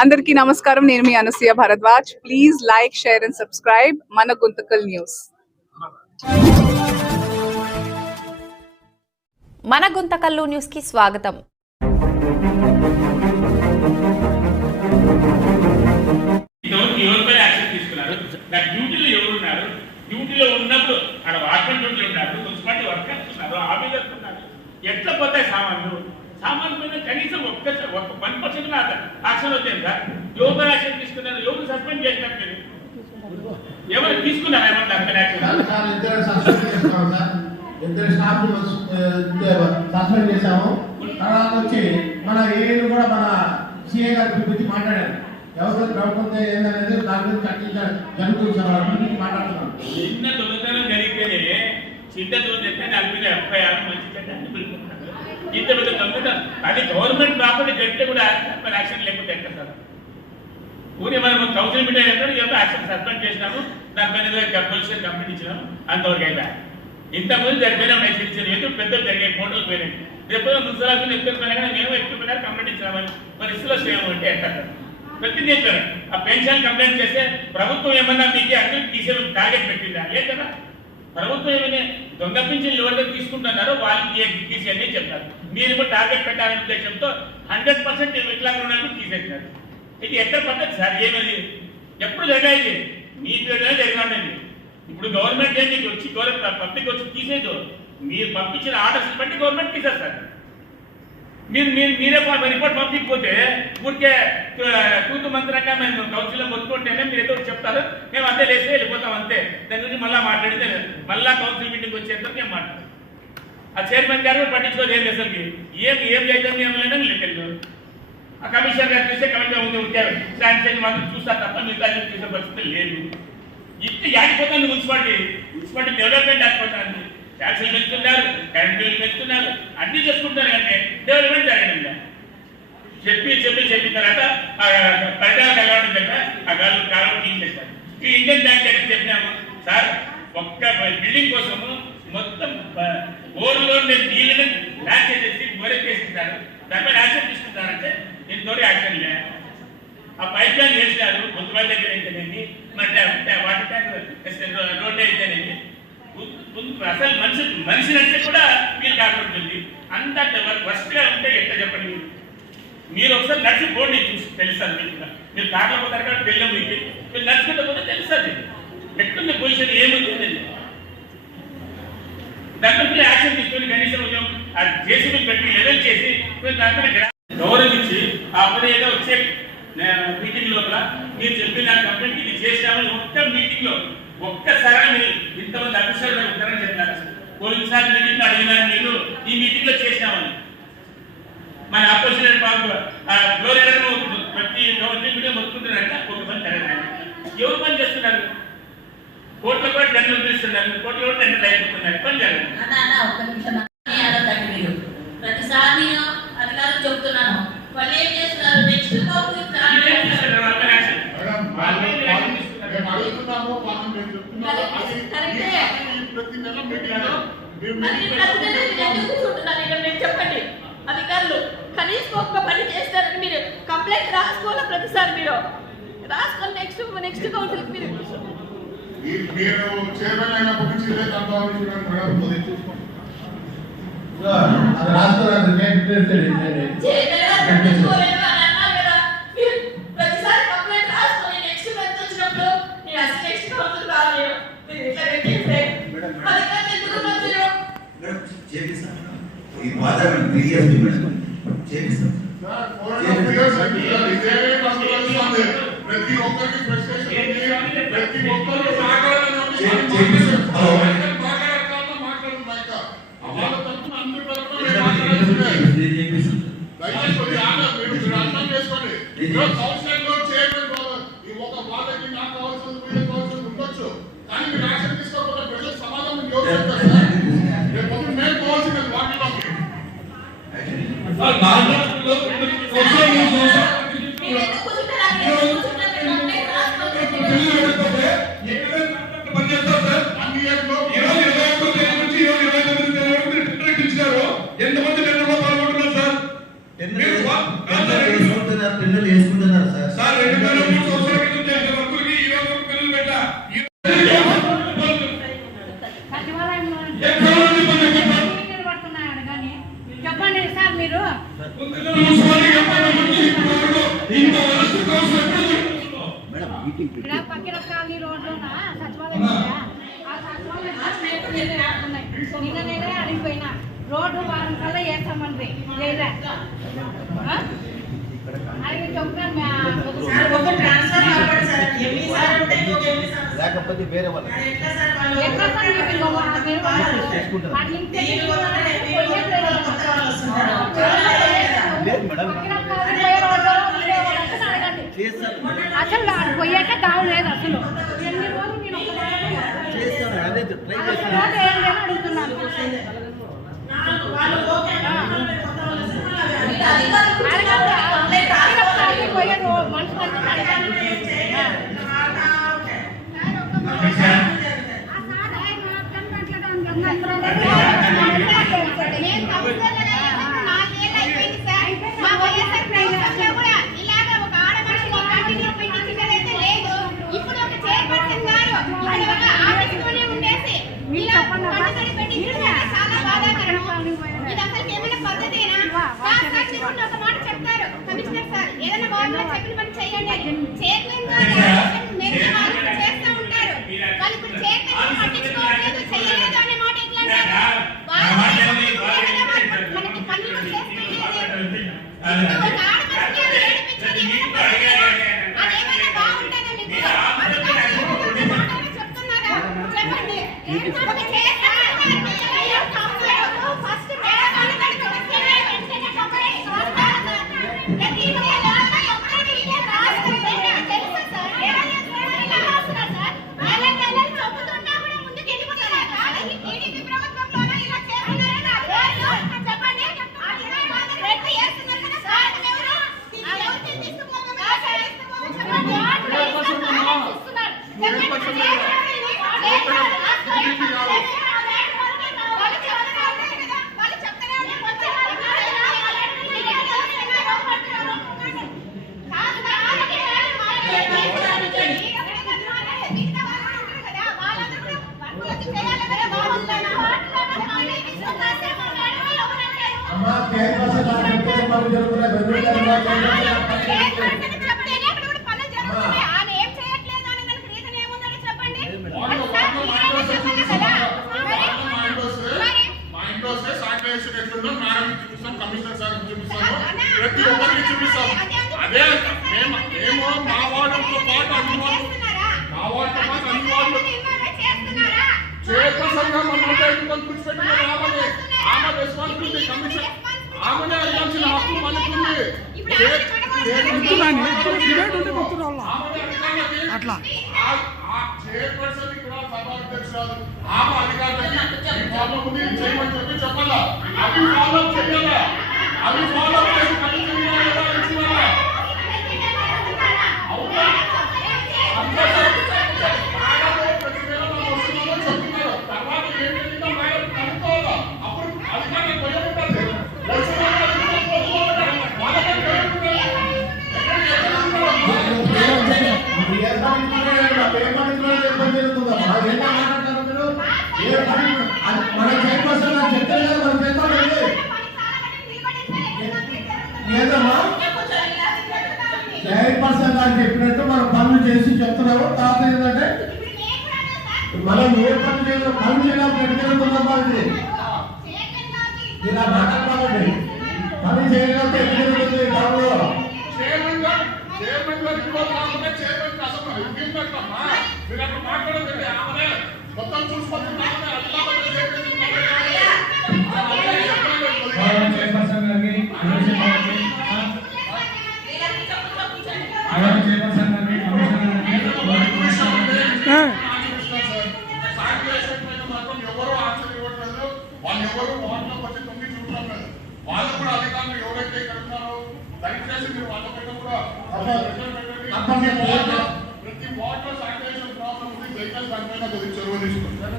అందరికీ నమస్కారం. నేను మీ Anasuya Bharadwaj. Please like share and subscribe మన గుంతకల్ న్యూస్. మన గుంతకల్లు న్యూస్కి స్వాగతం ఇంతవరకు ఎవరిపైన యాక్షన్ తీసుకున్నారు? నా డ్యూటీలో ఎవరు ఉన్నారు డ్యూటీలో ఉన్నప్పుడు అక్కడ వాటర్ డ్యూటీలో ఉన్నారు. మున్సిపాలిటీ వర్కర్స్ ఉన్నారు. ఆఫీసర్స్ ఉన్నారు. ఎట్లా పోతాయి సామాన్లు? సామాన్లు మీద కనీసం ఒక్క ఒక్క వన్ పర్సెంట్ యాక్షన్ వచ్చింది సార్ ఎవరు యాక్షన్ తీసుకున్నారు ఎవరు సస్పెండ్ చేసినారు మీరు. ఎవరు తీసుకున్నారు? ఏమన్నా యాక్షన్. ఇద్దరు స్టాఫ్ సస్పెండ్ చేశాము. తర్వాత వచ్చి మన ఏడు కూడా మన సిఏ గారు పిలిపించి మాట్లాడారు. ఎవరు ప్రభుత్వం ఏందనేది దాని గురించి చర్చించారు జరుగుతుంది సార్. వాళ్ళ గురించి మాట్లాడుతున్నాం. చిన్న దొంగతనం జరిగితేనే చిన్న దొంగతనం నలభై ఎఫ్ఐఆర్ మంచి చెడ్డ అన్ని పెట్టుకుంటున్నారు ఇంత పెద్ద దొంగతనం అది గవర్నమెంట్ ప్రాపర్టీ జరిగితే కూడా దానిపైన యాక్షన్ లేకపోతే ఎక్కడ సార్? ఊరి మనం కౌన్సిల్ మీటర్ ఎక్కడ ఏదో యాక్షన్ సస్పెండ్ చేసినాము. దానిపైన కంపల్సరీ కంప్లీట్ ఇచ్చినాము. అంతవరకు అయిపోయా. ఇంతకుముందు జరిగిపోయినా ఉన్నాయి చిన్న ఎందుకు పెద్దలు జరిగాయి ఫోటోలు పోయినాయి. రేపు మున్సిపాలిటీ ఎత్తుకుపోయినా కానీ మేము ఎత్తుకుపోయినా కంప్లైంట్ ఇచ్చినామని మరి ఇసులో చేయము అంటే ఎక్కడ ప్రతి చెప్పారు ఆ పెన్షన్ కంప్లైంట్ చేస్తే ప్రభుత్వం ఏమన్నా మీకు అందరికి తీసే టార్గెట్ పెట్టిందా? లేదు కదా. ప్రభుత్వం ఏమైనా దొంగ పింఛన్లు ఎవరైతే తీసుకుంటున్నారో వాళ్ళకి తీసేయని చెప్తారు. మీరు కూడా టార్గెట్ పెట్టాలనే ఉద్దేశంతో హండ్రెడ్ పర్సెంట్ వికలాంగులను తీసేసినారు. ఇది ఎక్కడ పద్ధతి సార్? ఏమది? ఎప్పుడు జరిగాయి మీ పేరునే జరిగినండి ఇప్పుడు గవర్నమెంట్ ఏంటి వచ్చి గవర్నమెంట్ పబ్లిక్ వచ్చి తీసేదో. మీరు పంపించిన ఆర్డర్స్ బట్టి గవర్నమెంట్ తీసేస్తారు. మీరు మీరు మీరే రిపోర్ట్ పంపించకపోతే ఊరికే తూతు మంత్రంగా మేము కౌన్సిల్లో మొత్తుకుంటేనే మీరు ఏదో చెప్తారు. మేము అంతే లేస్తే వెళ్ళిపోతాం అంతే. దాని గురించి మళ్ళీ మాట్లాడితే మళ్ళా కౌన్సిల్ మీటింగ్ వచ్చేందుకు మేము మాట్లాడతాం ఆ చైర్మన్ గారు పట్టించుకోదు ఏం అసలుకి. ఏం ఏం చేద్దాం ఏం లేదని లెక్కలు ఆ కమిషనర్ గారు చూస్తే కమిషనర్ ఉంది ఉంటే శాంక్షన్ మాత్రం చూస్తారు తప్ప మిగతా చూసే పరిస్థితి లేదు. ఇట్లా యాడిపోతుంది మున్సిపాలిటీ. మున్సిపాలిటీ డెవలప్మెంట్ యాడిపోతుంది ట్యాక్సులు పెంచుతున్నారు కరెంట్ బిల్లు పెంచుతున్నారు అన్ని చేసుకుంటున్నారు కానీ డెవలప్మెంట్ జరగడం చెప్పి చెప్పి చెప్పిన తర్వాత ఆ ఎలా ఉంటుంది దగ్గర ఆ గాలు కాలం క్లీన్ చేస్తారు. ఈ ఇండియన్ బ్యాంక్ దగ్గర చెప్పినాము? సార్ ఒక్క బిల్డింగ్ కోసము మొత్తం ఓవర్లో నీళ్ళని ల్యాక్ చేసేసి బోరెక్ చేసిస్తారు దానిపైన యాక్షన్ తీసుకుంటారంటే నేను తోటి యాక్షన్ లే ఆ పైప్ లైన్ వేసినారు మున్సిపల్ దగ్గర అయితేనేమి మన వాటర్ ట్యాంక్ రోడ్ అయితేనేమి అసలు మనిషి మనిషి నడితే కూడా మీరు కాకుంటుంది అంత వర్స్ట్గా ఉంటే ఎట్లా చెప్పండి మీరు? మీరు ఒకసారి నడిచి పోండి చూసి తెలుసా మీకు? కూడా. మీరు కార్లో పోతారు కాబట్టి పెళ్ళం మీకు. మీరు నడుచుకుంటే పోతే తెలుస్తుంది ఎట్టుంది పొజిషన్ ఏముంది అనేది? దాని యాక్షన్ తీసుకొని కనీసం కొంచెం ఆ జేసీబీ పెట్టి లెవెల్ చేసి కొంచెం దాని గౌరవించి ఆ పని ఏదో వచ్చే మీటింగ్ లోపల మీరు చెప్పిన కంప్లైంట్ ఇది చేసామని ఒక్క మీటింగ్లో ఒక్కసారి పోయినసారి మీటింగ్ అడిగినాను మీరు ఈ మీటింగ్లో చేసినామని. మన ఆపోజిషన్ బాబు గ్లోరియర్ను ప్రతి గవర్నమెంట్ మీడియా మొత్తుకుంటున్నారంట ఒక పని జరగదు ఎవరు పని చేస్తున్నారు? కోట్ల కూడా టెండర్లు పిలుస్తున్నారు కోట్ల కూడా టెండర్లు అయిపోతున్నారు పని జరగదు అన్న అన్న ఒక్క నిమిషం అని అడగండి మీరు ప్రతిసారి నేను అధికారులు చెప్తున్నాను వాళ్ళు ఏం చేస్తున్నారు నెక్స్ట్ ఇదేం చేస్తున్నారు? వాళ్ళ యాక్షన్. మేడం, వాళ్ళే వాళ్ళు- యాక్షన్ వాళ్ళు- తీసుకున్నారు. మేము అడుగుతున్నాము వాళ్ళు మేము చెప్తున్నాము అది కరెక్టే. ఈ ప్రతి నెల మీటింగ్లో మీరు మీటింగ్ మీరు చెప్పండి. అధికారులు కనీసం ఒక్క పని చేస్తారని మీరు కంప్లైంట్ రాసుకోవాలి ప్రతిసారి మీరు? రాసుకొని నెక్స్ట్ నెక్స్ట్ కౌన్సిల్ మీరు మీరు చైర్మన్ అయినప్పటి నుంచి ఇదే కంట్రోల్ చూడండి మేడం. కొద్దిగా ఈ వాతావరణం త్రీ ఇయర్స్ మేడం చేపిస్తాం sir, four and half years అయింది సార్, ఇదే కంట్రోల్ వస్తుంది. ప్రతి ఒక్కరికి ఫ్రస్ట్రేషన్ ఉంది ప్రతి ఒక్కరు మాట్లాడాలని ఉంది. చే- చేపిస్తాం. హలో. మాట్లాడాలి ఎంతమంది వేసుకుంటున్నారు సార్ సార్ రెండు వేసుకుంటున్నారు టెండర్ వేసుకుంటున్నారు ఇక్కడ పక్కన కాలనీ రోడ్లోన? సచివాలయం నిన్న నేనే అడిగిపోయినా రోడ్డు వారం కల్లా వేస్తామండ్రి లేదా? లేకపోతే వేరే వాళ్ళు. లేదు మేడం. అసలు పోయాక దావు లేదు అసలు. ఎన్ని రోజులు అడుగుతున్నాను. Làm 么 ఉంది చేయమని చెప్పి చెప్పాలా? అవి ఫాలో చేయాలా అవి ఫాలో చేసి పని చేయాలా ఇవ్వాలా అవునా? చెప్తున్నారు. తర్వాత చైర్పర్సన్ గారు చెప్పినట్టు మనం పనులు చేసి చెప్తున్నాము. తర్వాత ఏంటంటే మనం ఏ పని చేయాలో పనులు చేయాలి ఎక్కడికెళ్తున్నా ఇలా మీరు పని చేయకపోతే మీరు అక్కడ ఎవరు వార్డులో వచ్చి తొమ్మిది చూపుతారు కదా వాళ్ళు కూడా అధికారులు ఎవరైతే కడుగుతారో దయచేసి మీరు వాళ్ళ పైన కూడా ప్రతి వార్డులో శానిటైజేషన్ ప్రాబ్లం ఉంది. వెహికల్ కంటే చెరువు తీసుకుంటారు